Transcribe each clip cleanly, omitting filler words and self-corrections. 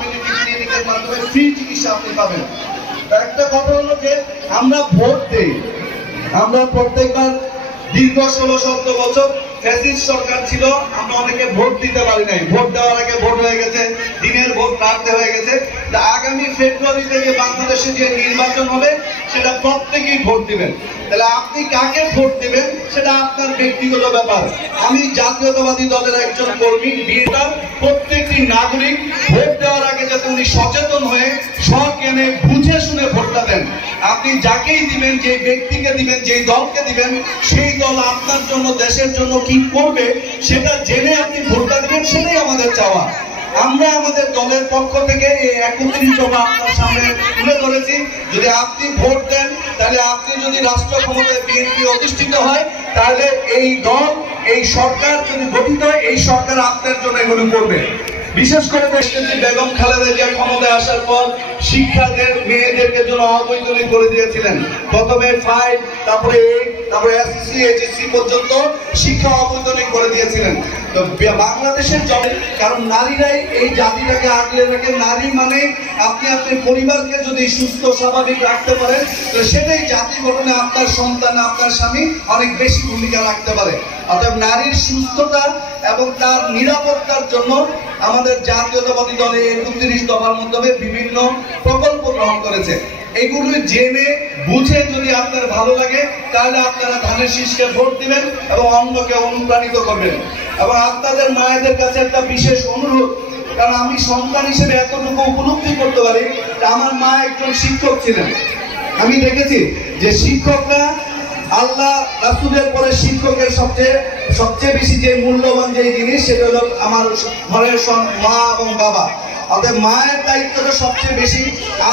Family ক্লিনিকের মাধ্যমে free চিকিৎসা আপনি পাবেন। একটা কথা হলো যে আমরা ভোট দেই, আমরা প্রত্যেকবার দীর্ঘ 16-17 বছর ফ্যাসিস্ট সরকার ছিল, আমরা অনেকে ভোট দিতে পারি নাই। ভোট দেওয়ার আগে ভোট হয়ে গেছে, দিনের ভোট রাতে হয়ে গেছে। আগামী ফেব্রুয়ারিতে যে বাংলাদেশে যে নির্বাচন হবে সেটা প্রত্যেকেই ভোট দিবেন। তাহলে আপনি কাকে ভোট দিবেন সেটা আপনার ব্যক্তিগত ব্যাপার। আমি জাতীয়তাবাদী দলের একজন কর্মী, বিএটার প্রত্যেকটি নাগরিক ভোট দেওয়ার আগে যাতে উনি সচেতন হয়ে সজ্ঞানে বুঝে শুনে ভোটটা দেন। আপনি যাকেই দিবেন, যে ব্যক্তিকে দিবেন, যেই দলকে দিবেন, সেই দল আপনার জন্য দেশের জন্য কি করবে সেটা জেনে আপনি ভোটটা দিবেন, সেটাই আমাদের চাওয়া। আমরা আমাদের দলের পক্ষ থেকে এই 31 দফা আপনার সামনে তুলে ধরেছি। যদি আপনি ভোট দেন, তাহলে আপনি যদি রাষ্ট্র ক্ষমতায় বিএনপি অধিষ্ঠিত হয়, তাহলে এই দল, এই সরকার যদি গঠিত হয়, এই সরকার আপনার জন্য এগুলো করবে। বিশেষ করে বেগম খালেদা জিয়া ক্ষমতায় আসার পর শিক্ষাদের মেয়েদেরকে জন্য অবৈতনিক করে দিয়েছিলেন। প্রথমে 5, তারপরে 8, তারপরে এসএসসি, এইচএসসি পর্যন্ত শিক্ষা অবৈতনিক করে দিয়েছিলেন। তো বাংলাদেশের কারণ নারীরাই এই জাতিটাকে আগলে রাখে। নারী মানে আপনি আপনার পরিবারকে যদি সুস্থ স্বাভাবিক রাখতে পারেন, তো সেটাই জাতি গঠনে আপনার সন্তান, আপনার স্বামী অনেক বেশি ভূমিকা রাখতে পারে। অর্থাৎ নারীর সুস্থতা এবং তার নিরাপত্তার জন্য আমাদের জাতীয়তাবাদী দলে 31 দফার মাধ্যমে বিভিন্ন প্রকল্প গ্রহণ করেছে। এগুলো জেনে বুঝে যদি আপনার ভালো লাগে, তাহলে আপনারা ধানের শীষকে ভোট দিবেন এবং অন্যকে অনুপ্রাণিত করবেন। এবং আপনাদের মায়েদের কাছে একটা বিশেষ অনুরোধ, কারণ আমি সন্তান হিসেবে এতটুকু উপলব্ধি করতে পারি যে আমার মা একজন শিক্ষক ছিলেন। আমি দেখেছি যে শিক্ষকরা আল্লাহ রাসূলের পরে শিক্ষকের সবচেয়ে বেশি যে মূল্যবান যে জিনিস, সেটা হলো আমার ঘরের মা এবং বাবা। অর্থাৎ মায়ের দায়িত্বটা সবচেয়ে বেশি।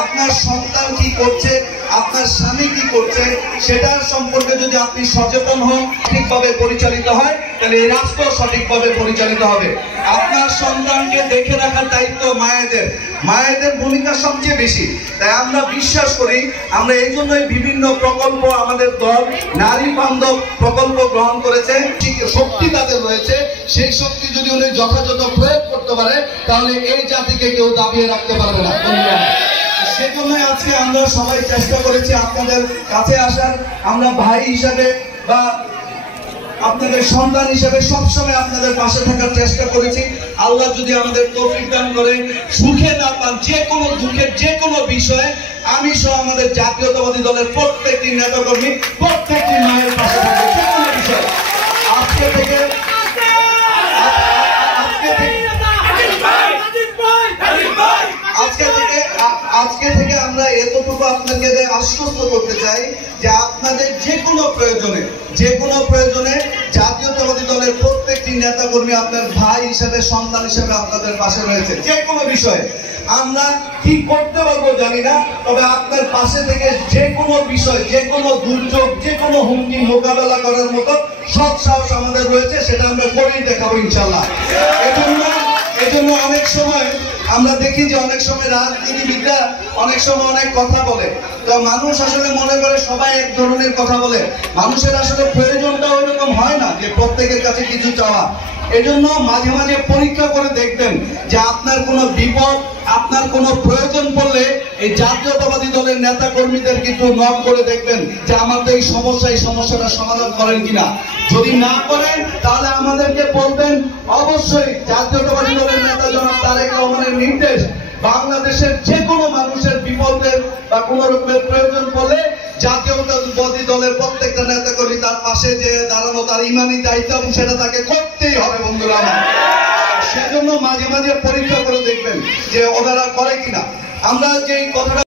আপনার সন্তান কি করছে, আপনার স্বামী কি করছে, সেটার সম্পর্কে যদি আপনি সচেতন হন, ঠিকভাবে পরিচালিত হয়, তাহলে এই রাষ্ট্র সঠিকভাবে পরিচালিত হবে। আপনার সন্তানকে দেখে রাখার দায়িত্ব মায়েদের ভূমিকা সবচেয়ে বেশি। তাই আমরা বিশ্বাস করি, আমরা এই জন্যই বিভিন্ন প্রকল্প, আমাদের দল নারী বান্ধব প্রকল্প গ্রহণ করেছে। শক্তি তাদের রয়েছে, সেই শক্তি যদি উনি যথাযথ প্রয়োগ করতে পারে, তাহলে এই জাতিকে কেউ দাবিয়ে রাখতে পারবে না। সেজন্যই আজকে আমরা সবাই চেষ্টা করেছি আপনাদের কাছে আসার। আমরা ভাই হিসাবে বা আপনাদের সন্তান হিসেবে সবসময় আপনাদের পাশে থাকার চেষ্টা করেছি। আল্লাহ যদি আমাদের তৌফিক দান করে, সুখে না পান, যে কোনো দুঃখের যে কোনো বিষয়ে আমি সহ আমাদের জাতীয়তাবাদী দলের প্রত্যেকটি নেতাকর্মী, প্রত্যেকটি মায়ের পাশে থাকবে, যে কোনো বিষয়। আজকে থেকে আমরা এতটুকু আপনাকে আশ্বস্ত করতে চাই যে আপনাদের যে কোনো প্রয়োজনে জাতীয়তাবাদী দলের প্রত্যেকটি নেতাকর্মী আপনার ভাই হিসেবে, সন্তান হিসেবে আপনাদের পাশে রয়েছে। যে কোনো বিষয়ে আমরা কি করতে পারবো জানি না, তবে আপনার পাশে থেকে যে কোনো বিষয়, যে কোনো দুর্যোগ, যে কোনো হুমকি মোকাবেলা করার মতো সৎ সাহস আমাদের রয়েছে, সেটা আমরা করেই দেখাবো ইনশাল্লাহ। এজন্য অনেক সময় আমরা দেখি যে অনেক সময় রাজনীতিবিদরা অনেক সময় অনেক কথা বলে, তো মানুষ আসলে মনে করে সবাই এক ধরনের কথা বলে। মানুষের আসলে প্রয়োজনটা ওইরকম হয় না যে প্রত্যেকের কাছে কিছু চাওয়া। এজন্য মাঝে মাঝে পরীক্ষা করে দেখবেন যে আপনার কোনো বিপদ, আপনার কোনো প্রয়োজন পড়লে এই জাতীয়তাবাদী দলের নেতা কর্মীদের কিন্তু নক করে দেখবেন যে আমাদের এই সমস্যাটা সমাধান করেন কিনা। যদি না করেন তাহলে আমাদেরকে বলবেন। অবশ্যই জাতীয়তাবাদী দলের নেতা জনাব তারেক রহমানের নির্দেশ, বাংলাদেশের যে কোনো মানুষের বিপদের বা কোন রকমের প্রয়োজন পড়লে জাতীয়তাবাদী দলের প্রত্যেকটা নেতা কর্মী তার পাশে যে দাঁড়ানো তার ইমানি দায়িত্ব, এবং সেটা তাকে করতেই হবে বন্ধুরা আমার। সেজন্য মাঝে মাঝে পরীক্ষা করে দেখবেন যে ওনারা করে কিনা। আমরা যে কথাটা